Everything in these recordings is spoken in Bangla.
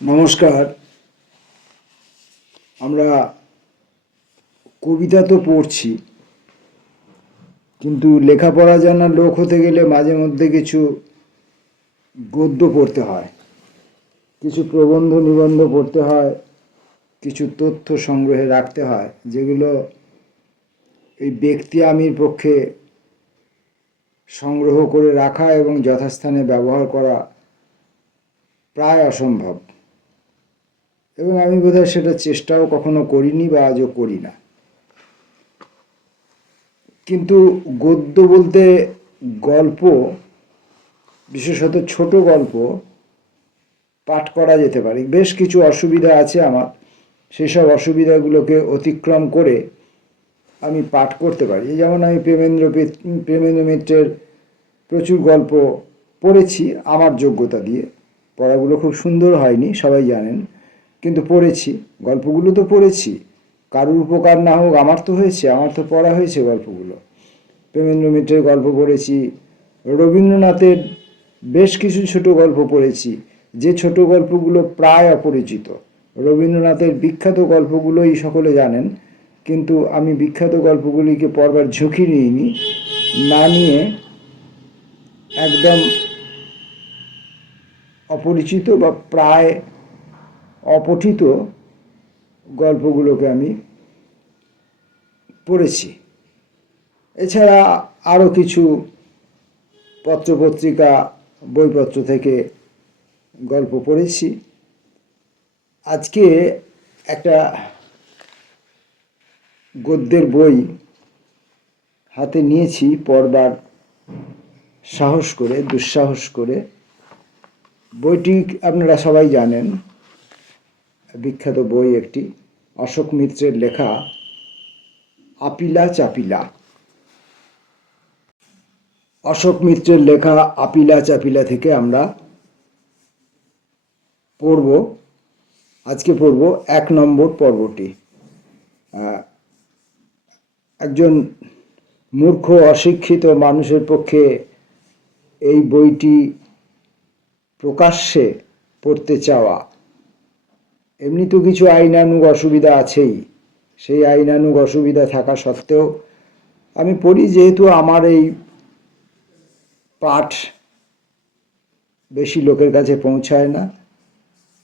নমস্কার। আমরা কবিতা তো পড়ছি, কিন্তু লেখাপড়া জানার লোক হতে গেলে মাঝে মধ্যে কিছু গদ্য পড়তে হয়, কিছু প্রবন্ধ নিবন্ধ পড়তে হয়, কিছু তথ্য সংগ্রহে রাখতে হয়, যেগুলো এই ব্যক্তি আমির পক্ষে সংগ্রহ করে রাখা এবং যথাস্থানে ব্যবহার করা প্রায় অসম্ভব। এবং আমি বোধহয় সেটা চেষ্টাও কখনো করিনি বা আজও করি না। কিন্তু গদ্য বলতে গল্প, বিশেষত ছোট গল্প পাঠ করা যেতে পারে। বেশ কিছু অসুবিধা আছে আমার, সেসব অসুবিধাগুলোকে অতিক্রম করে আমি পাঠ করতে পারি। যেমন আমি প্রেমেন্দ্র মিত্রের প্রচুর গল্প পড়েছি আমার যোগ্যতা দিয়ে। পড়াগুলো খুব সুন্দর হয়নি, সবাই জানেন, কিন্তু পড়েছি। গল্পগুলো তো পড়েছি, কারুর উপকার না হোক আমার তো হয়েছে, আমার তো পড়া হয়েছে গল্পগুলো। প্রেমেন্দ্র মিত্রের গল্প পড়েছি, রবীন্দ্রনাথের বেশ কিছু ছোট গল্প পড়েছি, যে ছোট গল্পগুলো প্রায় অপরিচিত। রবীন্দ্রনাথের বিখ্যাত গল্পগুলোই সকলে জানেন, কিন্তু আমি বিখ্যাত গল্পগুলিকে পড়বার ঝুঁকি নিইনি। না নিয়ে একদম অপরিচিত বা প্রায় অপঠিত গল্পগুলোকে আমি পড়েছি। এছাড়া আরও কিছু পত্রপত্রিকা, বইপত্র থেকে গল্প পড়েছি। আজকে একটা গদ্যের বই হাতে নিয়েছি পড়বার সাহস করে, দুঃসাহস করে। বইটি আপনারা সবাই জানেন, বিখ্যাত বই একটি, অশোক মিত্রের লেখা আপিলা চাপিলা। অশোক মিত্রের লেখা আপিলা চাপিলা থেকে আমরা পড়ব, আজকে পড়ব 1 নম্বর পর্বটি। একজন মূর্খ অশিক্ষিত মানুষের পক্ষে এই বইটি প্রকাশ্যে পড়তে চাওয়া, এমনি তো কিছু আইনানুগ অসুবিধা আছেই। সেই আইনানুগ অসুবিধা থাকা সত্ত্বেও আমি পড়ি, যেহেতু আমার এই পাঠ বেশি লোকের কাছে পৌঁছায় না,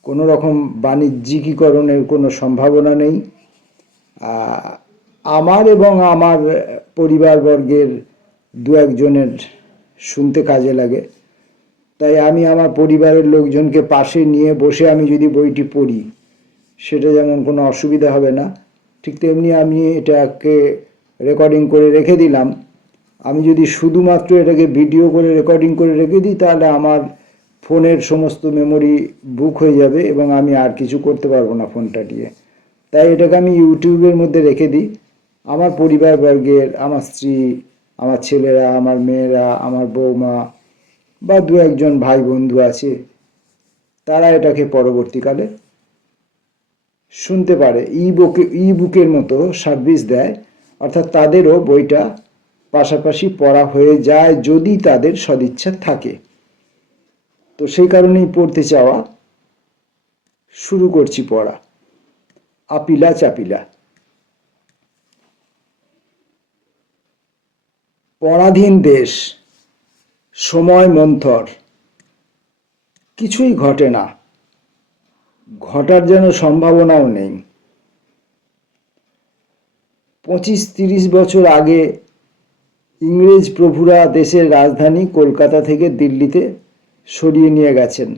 কোনো রকম বাণিজ্যিকীকরণের কোনো সম্ভাবনা নেই। আমার এবং আমার পরিবারবর্গের দু একজনের শুনতে কাজে লাগে, তাই আমি আমার পরিবারের লোকজনকে পাশে নিয়ে বসে আমি যদি বইটি পড়ি, সেটা যেমন কোনো অসুবিধা হবে না, ঠিক তেমনি আমি এটাকে রেকর্ডিং করে রেখে দিলাম। আমি যদি শুধুমাত্র এটাকে ভিডিও করে রেকর্ডিং করে রেখে দিই, তাহলে আমার ফোনের সমস্ত মেমোরি বুক হয়ে যাবে এবং আমি আর কিছু করতে পারবো না ফোনটা দিয়ে। তাই এটাকে আমি ইউটিউবের মধ্যে রেখে দিই। আমার পরিবারবর্গের, আমার স্ত্রী, আমার ছেলেরা, আমার মেয়েরা, আমার বৌমা বা দু একজন ভাই বন্ধু আছে, তারা এটাকে পরবর্তীকালে শুনতে পারে। ই বুকের মতো সার্ভিস দেয়, অর্থাৎ তাদেরও বইটা পাশাপাশি পড়া হয়ে যায় যদি তাদের সদিচ্ছা থাকে। তো সেই কারণেই পড়তে চাওয়া, শুরু করছি পড়া। আপিলা চাপিলা। পরাধীন দেশ, সময় মন্থর, কিছুই ঘটে না, ঘটার যেন সম্ভাবনাও নেই। 25-30 বছর আগে ইংরেজ প্রভুরা দেশের রাজধানী কলকাতা থেকে দিল্লিতে সরিয়ে নিয়ে গেছেন।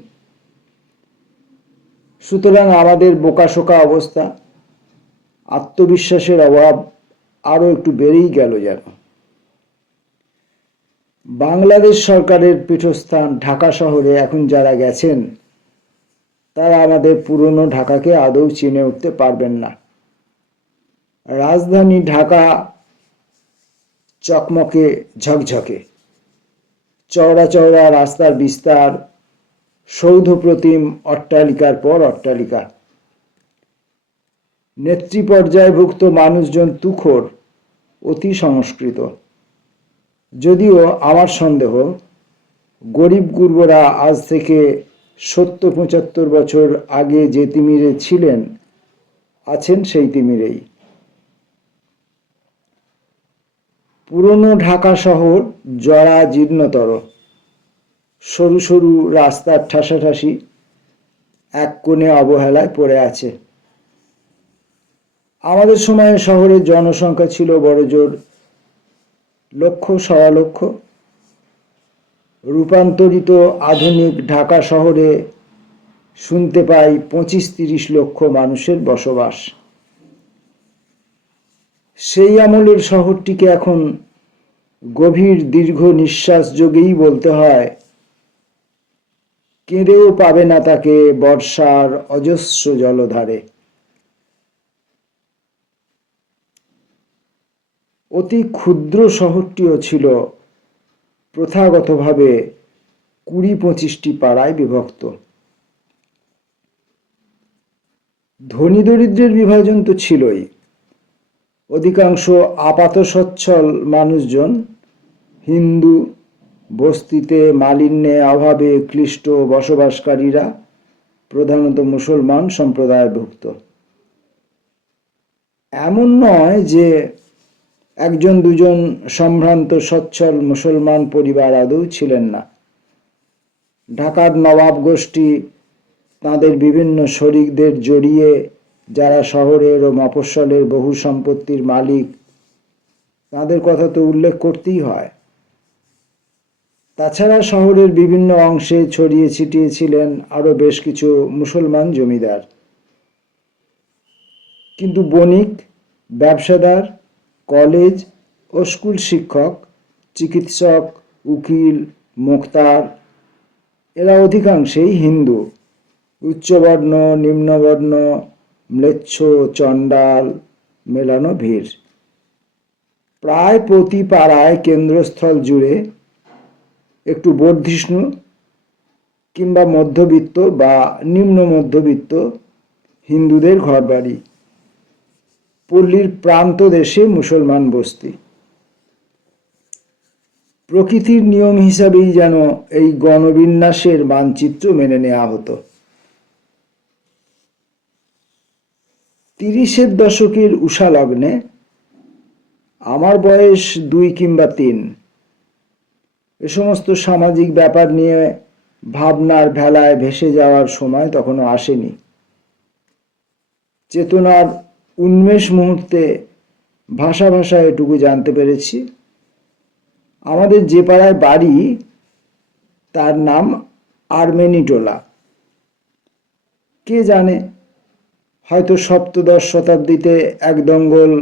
সুতরাং আমাদের বোকাশোকা অবস্থা, আত্মবিশ্বাসের অভাব আরও একটু বেড়েই গেল যেন। বাংলাদেশ সরকারের পীঠস্থান ঢাকা শহরে এখন যারা গেছেন, তারা আমাদের পুরনো ঢাকাকে আদৌ চিনে উঠতে পারবেন না। রাজধানী ঢাকা চকমকে ঝকঝকে, চওড়া চওড়া রাস্তার বিস্তার, সৌধপ্রতিম অট্টালিকার পর অট্টালিকা। নেত্রী পর্যায়ভুক্ত মানুষজন তুখোর, অতি সংস্কৃত। যদিও আমার সন্দেহ, গরিব গুরবরা আজ থেকে 70-75 বছর আগে যে তিমিরে ছিলেন আছেন সেই তিমিরেই। পুরনো ঢাকা শহর জরা জীর্ণতর, সরু সরু রাস্তার ঠাসাঠাসি এক কোণে অবহেলায় পড়ে আছে। আমাদের সময়ে শহরের জনসংখ্যা ছিল বড়জোর 1,00,000-1,15,000। রূপান্তরিত আধুনিক ঢাকা শহরে শুনতে পাই 25-30 লক্ষ মানুষের বসবাস। সেই আমলের শহরটিকে এখন গভীর দীর্ঘ নিঃশ্বাস যোগেই বলতে হয়, কেঁদেও পাবে না তাকে বর্ষার অজস্র জলধারে। অতি ক্ষুদ্র শহরটিও ছিল প্রথাগতভাবে 20-25টি পাড়ায় বিভক্ত। ধনী দরিদ্রের বিভাজন তো ছিলই। অধিকাংশ আপাতসচ্ছল মানুষজন হিন্দু, বস্তিতে মালিন্যে অভাবে ক্লিষ্ট বসবাসকারীরা প্রধানত মুসলমান সম্প্রদায়ভুক্ত। এমন নয় যে একজন দুজন সম্ভ্রান্ত সচ্ছল মুসলমান পরিবার আদৌ ছিলেন না। ঢাকার নবাব গোষ্ঠী তাঁদের বিভিন্ন শরিকদের জড়িয়ে যারা শহরের ও মফস্বলের বহু সম্পত্তির মালিক, তাদের কথা তো উল্লেখ করতেই হয়। তাছাড়া শহরের বিভিন্ন অংশে ছড়িয়ে ছিটিয়ে ছিলেন আরও বেশ কিছু মুসলমান জমিদার। কিন্তু বণিক, ব্যবসাদার, কলেজ ও স্কুল শিক্ষক, চিকিৎসক, উকিল, মোক্তার এরা অধিকাংশেই হিন্দু। উচ্চবর্ণ, নিম্নবর্ণ, ম্লেচ্ছ, চণ্ডাল মেলানো ভিড়। প্রায় প্রতি পাড়ায় কেন্দ্রস্থল জুড়ে একটু বর্ধিষ্ণু কিংবা মধ্যবিত্ত বা নিম্ন মধ্যবিত্ত হিন্দুদের ঘরবাড়ি। পল্লীর প্রান্ত দেশে মুসলমান বস্তি। প্রকৃতির নিয়ম হিসাবেই যেন এই গণবিন্যাসের মানচিত্র মেনে নেওয়া হতো। 30-এর দশকের উষা লগ্নে, আমার বয়স 2 কিংবা 3, এ সমস্ত সামাজিক ব্যাপার নিয়ে ভাবনার ভেলায় ভেসে যাওয়ার সময় তখনও আসেনি। চেতনার উন্মেষ মুহূর্তে ভাষা ভাষায় এটুকু জানতে পেরেছি, আমাদের যে পাড়ায় বাড়ি তার নাম আর্মেনিটোলা। কে জানে, হয়তো 7ম শতাব্দীতে এক দঙ্গল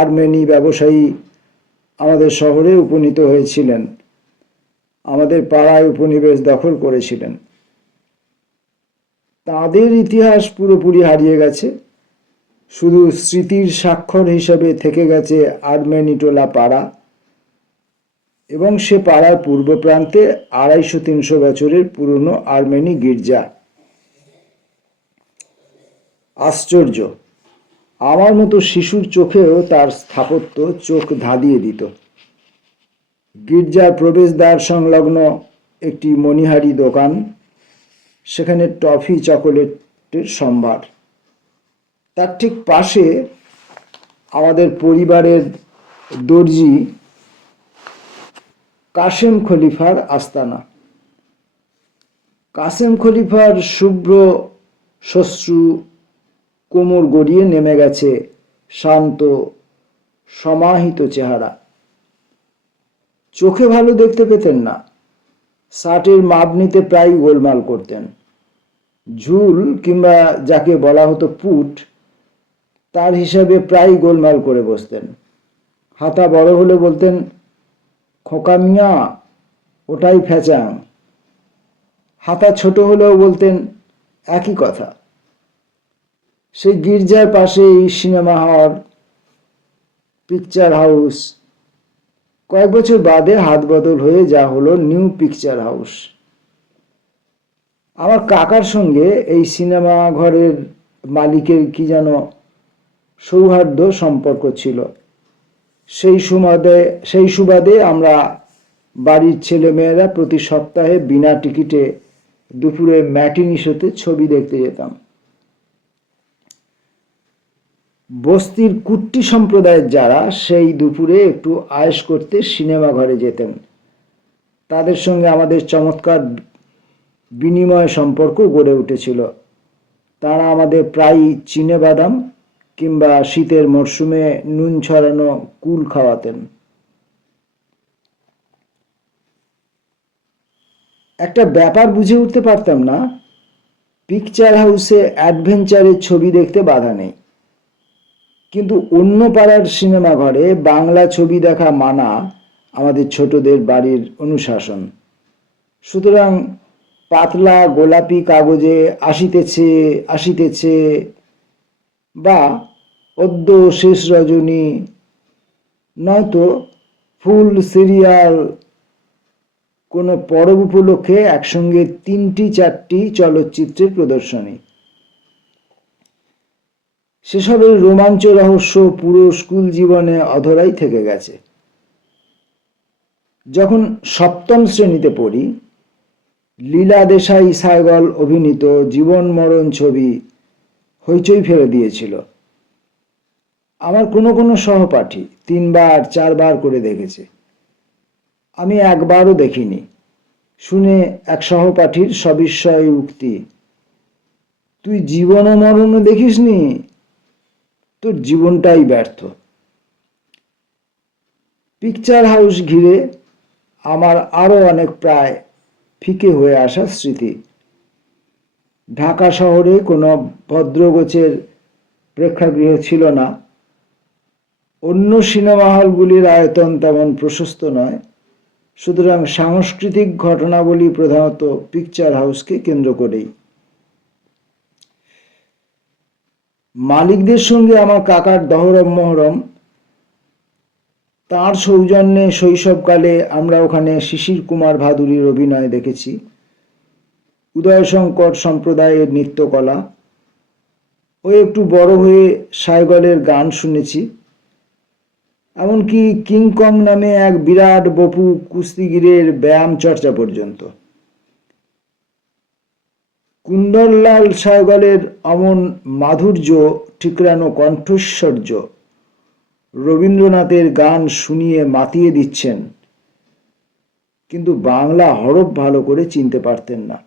আর্মেনি ব্যবসায়ী আমাদের শহরে উপনীত হয়েছিলেন, আমাদের পাড়ায় উপনিবেশ দখল করেছিলেন। তাদের ইতিহাস পুরোপুরি হারিয়ে গেছে, শুধু স্মৃতির স্বাক্ষর হিসাবে থেকে গেছে আর্মেনিটোলা পাড়া এবং সে পাড়ার পূর্ব প্রান্তে 250-300 বছরের পুরনো আর্মেনি গির্জা। আশ্চর্য, আমার মতো শিশুর চোখেও তার স্থাপত্য চোখ ধাঁধিয়ে দিত। গির্জার প্রবেশদ্বার সংলগ্ন একটি মণিহারি দোকান, সেখানে টফি চকোলেটের সম্ভার। তার ঠিক পাশে আমাদের পরিবারের দর্জি কাসেম খলিফার আস্তানা। কাসেম খলিফার শুভ্র শ্বশ্রু কোমর গড়িয়ে নেমে গেছে শান্ত সমাহিত চেহারা। চোখে ভালো দেখতে পেতেন না, শার্টের মাপ নিতে প্রায় গোলমাল করতেন। ঝুল কিংবা যাকে বলা হতো পুট, তার হিসাবে প্রায় গোলমাল করে বসতেন। হাতা বড় হলে বলতেন, খোকা মিয়া ওটাই ফ্যাচাং। হাতা ছোট হলেও বলতেন একই কথা। সেই গির্জার পাশেই সিনেমা হল, পিকচার হাউস। কয়েক বছর বাদে হাত বদল হয়ে যা হলো নিউ পিকচার হাউস। আমার কাকার সঙ্গে এই সিনেমা ঘরের মালিকের কি যেন সৌহার্দ্য সম্পর্ক ছিল। সেই সুবাদে আমরা বাড়ির ছেলেমেয়েরা প্রতি সপ্তাহে বিনা টিকিটে দুপুরে ম্যাটিনি শোতে ছবি দেখতে যেতাম। বস্তির কুট্টি সম্প্রদায়ের যারা সেই দুপুরে একটু আয়েশ করতে সিনেমা ঘরে যেতেন। তাদের সঙ্গে আমাদের চমৎকার বিনিময় সম্পর্ক গড়ে উঠেছিল। তারা আমাদের প্রায় চিনেবাদাম কিংবা শীতের মরশুমে নুন ছড়ানো কুল খাওয়াতেন। একটা ব্যাপার বুঝে উঠতে পারতাম না, পিকচার হাউসে অ্যাডভেঞ্চারের ছবি দেখতে বাধা নেই, কিন্তু অন্য পাড়ার সিনেমা ঘরে বাংলা ছবি দেখা মানা আমাদের ছোটদের বাড়ির অনুশাসন। সুতরাং পাতলা গোলাপি কাগজে আসিতেছে আসিতেছে বা অদ্য শেষ রজনী, নয়তো ফুল সিরিয়াল, কোনো পরব উপলক্ষে একসঙ্গে 3-4টি চলচ্চিত্রের প্রদর্শনী, সেসবের রোমাঞ্চ রহস্য পুরো স্কুল জীবনে অধরাই থেকে গেছে। যখন সপ্তম শ্রেণীতে পড়ি, লীলা দেশাই সাইগল অভিনীত জীবন মরণ ছবি হইচই ফেলে দিয়েছিল। আমার কোনো কোনো সহপাঠী 3-4বার করে দেখেছে, আমি একবারও দেখিনি। শুনে এক সহপাঠীর সবিস্ময় উক্তি, তুই জীবন ও মরণও দেখিসনি, তোর জীবনটাই ব্যর্থ। পিকচার হাউস ঘিরে আমার আরও অনেক প্রায় ফিকে হয়ে আসা স্মৃতি। ঢাকা শহরে কোনো ভদ্রগোছের প্রেক্ষাগৃহ ছিল না। অন্য সিনেমা হলগুলির আয়তন তেমন প্রশস্ত নয়, সুতরাং সাংস্কৃতিক ঘটনাবলী প্রধানত পিকচার হাউসকে কেন্দ্র করেই। মালিকদের সঙ্গে আমার কাকার দহরম মহরম। তাঁর সৌজন্যে শৈশবকালে আমরা ওখানে শিশির কুমার ভাদুরীর অভিনয় দেখেছি, উদয়শঙ্কর সম্প্রদায়ের নৃত্যকলা, ও একটু বড় হয়ে সাইগলের গান শুনেছি। এমনকি কিংকং নামে এক বিরাট বপু কুস্তিগিরের ব্যায়াম চর্চা পর্যন্ত। কুন্দরলাল সাইগলের অমন মাধুর্য ঠিকরানো কণ্ঠস্বর্য রবীন্দ্রনাথের গান শুনিয়ে মাতিয়ে দিচ্ছেন, কিন্তু বাংলা হরফ ভালো করে চিনতে পারতেন না।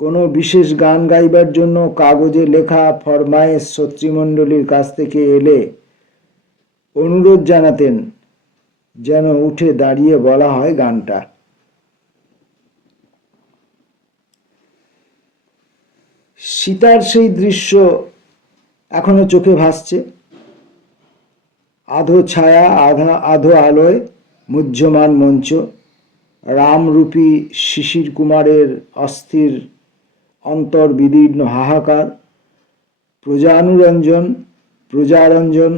কোনো বিশেষ গান গাইবার জন্য কাগজে লেখা ফরমায়েশ ছত্রীমণ্ডলীর কাছ থেকে এলে অনুরোধ জানাতেন যেন উঠে দাঁড়িয়ে বলা হয় গানটা। সীতার সেই দৃশ্য এখনো চোখে ভাসছে। আধো ছায়া আধো আলোয় মুহ্যমান মঞ্চ, রামরূপী শিশির কুমারের অস্থির অন্তর্বিদীর্ণ হাহাকার, প্রজারঞ্জন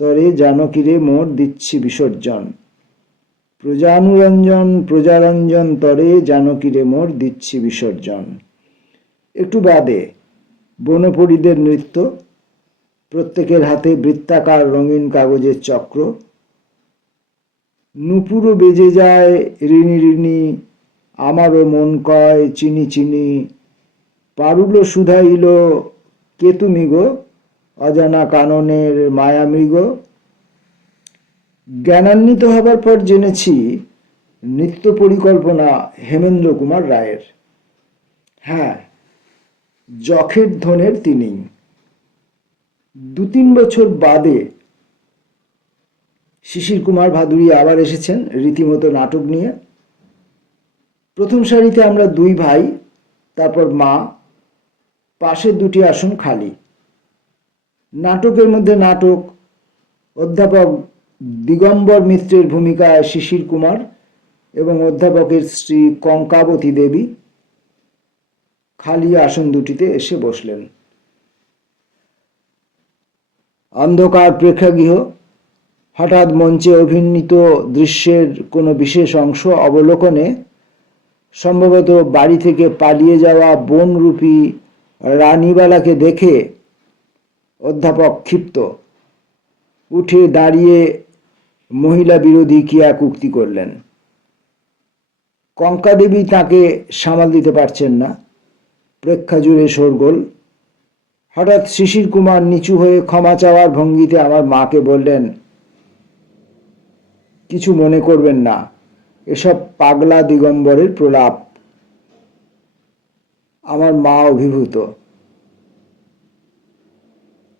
তরে জানকীরে মোর দিচ্ছি বিসর্জন, প্রজারঞ্জন তরে জানকীরে মোর দিচ্ছি বিসর্জন। একটু বাদে বনপরীদের নৃত্য, প্রত্যেকের হাতে বৃত্তাকার রঙিন কাগজের চক্র, নুপুরও বেজে যায় ঋণী ঋণী, আমারও মন কয় চিনি চিনি, পারুল শুধাইল কে তুমি গো, অজানা কাননের মায়ামৃগ। জ্ঞানান্বিত হবার পর জেনেছি নৃত্য পরিকল্পনা হেমেন্দ্র কুমার রায়ের। হ্যাঁ, যখের ধনের তিনিই। 2-3 বছর বাদে শিশির কুমার ভাদুরী আবার এসেছেন রীতিমতো নাটক নিয়ে। প্রথম সারিতে আমরা 2 ভাই, তারপর মা, পাশের 2টি আসন খালি। নাটকের মধ্যে নাটক, অধ্যাপক দিগম্বর মিত্রের ভূমিকায় শিশির কুমার এবং অধ্যাপকের স্ত্রী কঙ্কাবতী দেবী খালি আসন দুটিতে এসে বসলেন। অন্ধকার প্রেক্ষাগৃহ, হঠাৎ মঞ্চে অভিনীত দৃশ্যের কোনো বিশেষ অংশ অবলোকনে সম্ভবত বাড়ি থেকে পালিয়ে যাওয়া বনরূপী রানীবালাকে দেখে অধ্যাপক ক্ষিপ্ত, উঠে দাঁড়িয়ে মহিলা বিরোধী কি এক উক্তি করলেন। কঙ্কাদেবী তাকে সামাল দিতে পারছেন না, প্রেক্ষাজুড়ে শোরগোল। হঠাৎ শিশির কুমার নিচু হয়ে ক্ষমা চাওয়ার ভঙ্গিতে আমার মাকে বললেন, কিছু মনে করবেন না, এসব পাগলা দিগম্বরের প্রলাপ। আমার মা অভিভূত।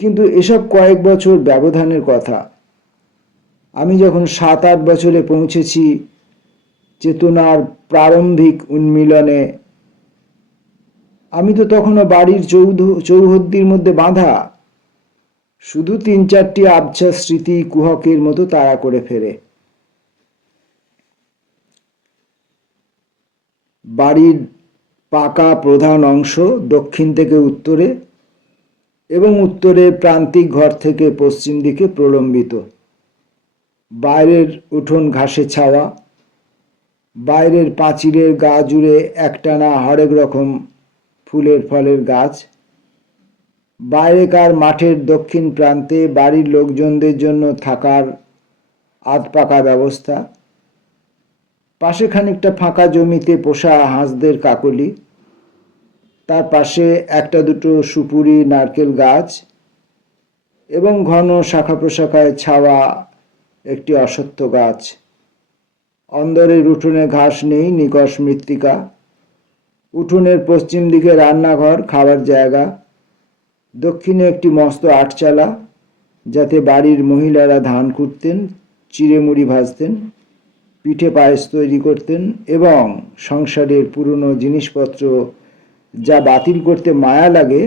কিন্তু এসব কয়েক বছর ব্যবধানের কথা। আমি যখন 7-8 বছরে পৌঁছেছি চেতনার প্রারম্ভিক উন্মিলনে, আমি তো তখনও বাড়ির চৌহদ্দির মধ্যে বাঁধা। শুধু 3-4টি আবছা স্মৃতি কুহকের মতো তাড়া করে ফেরে। বাড়ির পাকা প্রধান অংশ দক্ষিণ থেকে উত্তরে এবং উত্তরের প্রান্তিক ঘর থেকে পশ্চিম দিকে প্রলম্বিত। বাইরের উঠোন ঘাসে ছাওয়া, বাইরের পাঁচিলের গা জুড়ে একটানা হরেক রকম ফুলের ফলের গাছ। বাইরেকার মাঠের দক্ষিণ প্রান্তে বাড়ির লোকজনদের জন্য থাকার আধপাকা ব্যবস্থা। পাশে খানিকটা ফাঁকা জমিতে পোষা হাঁসদের কাকলি, তার পাশে একটা দুটো সুপুরি নারকেল গাছ এবং ঘন শাখা প্রশাখায় ছাওয়া একটি অশ্বত্থ গাছ। অন্দরের উঠোনে ঘাস নেই, নিকষ মৃত্তিকা। উঠোনের পশ্চিম দিকে রান্নাঘর, খাবার জায়গা। দক্ষিণে একটি মস্ত আটচালা, যাতে বাড়ির মহিলারা ধান কুটতেন, চিড়ে মুড়ি ভাজতেন, পিঠে পায়েস তৈরি করতেন এবং সংসারের পুরনো জিনিসপত্র যা বাতিল করতে মায়া লাগে,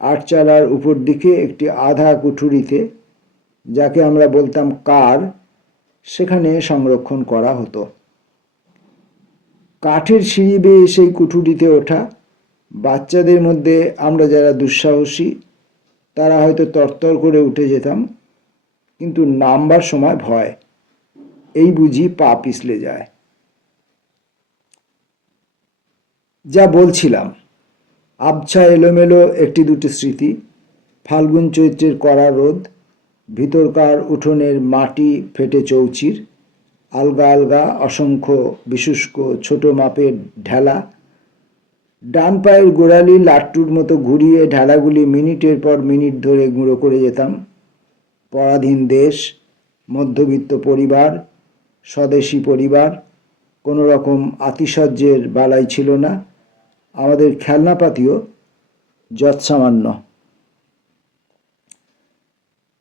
আটচালার উপর দিকে একটি আধা কুঠুরিতে, যাকে আমরা বলতাম কার, সেখানে সংরক্ষণ করা হতো। কাঠের সিঁড়ি বেয়ে সেই কুঠুরিতে ওঠা। বাচ্চাদের মধ্যে আমরা যারা দুঃসাহসী তারা হয়তো তরতর করে উঠে যেতাম, কিন্তু নামবার সময় ভয়, এই বুঝি পা পিছলে যায়। যা বলছিলাম, আবছা এলোমেলো একটি দুটি স্মৃতি। ফাল্গুন চৈত্রের কড়া রোদ, ভিতরকার উঠোনের মাটি ফেটে চৌচির, আলগা আলগা অসংখ্য বিশুষ্ক ছোট মাপের ঢেলা। ডান পায়ের গোড়ালি লাট্টুর মতো ঘুরিয়ে ঢেলাগুলি মিনিটের পর মিনিট ধরে গুঁড়ো করে যেতাম। পরাধীন দেশ, মধ্যবিত্ত পরিবার, স্বদেশী পরিবার, কোনো রকম আতিশয্যের বালাই ছিল না। আমাদের খেলনাপাতিও যৎসামান্য।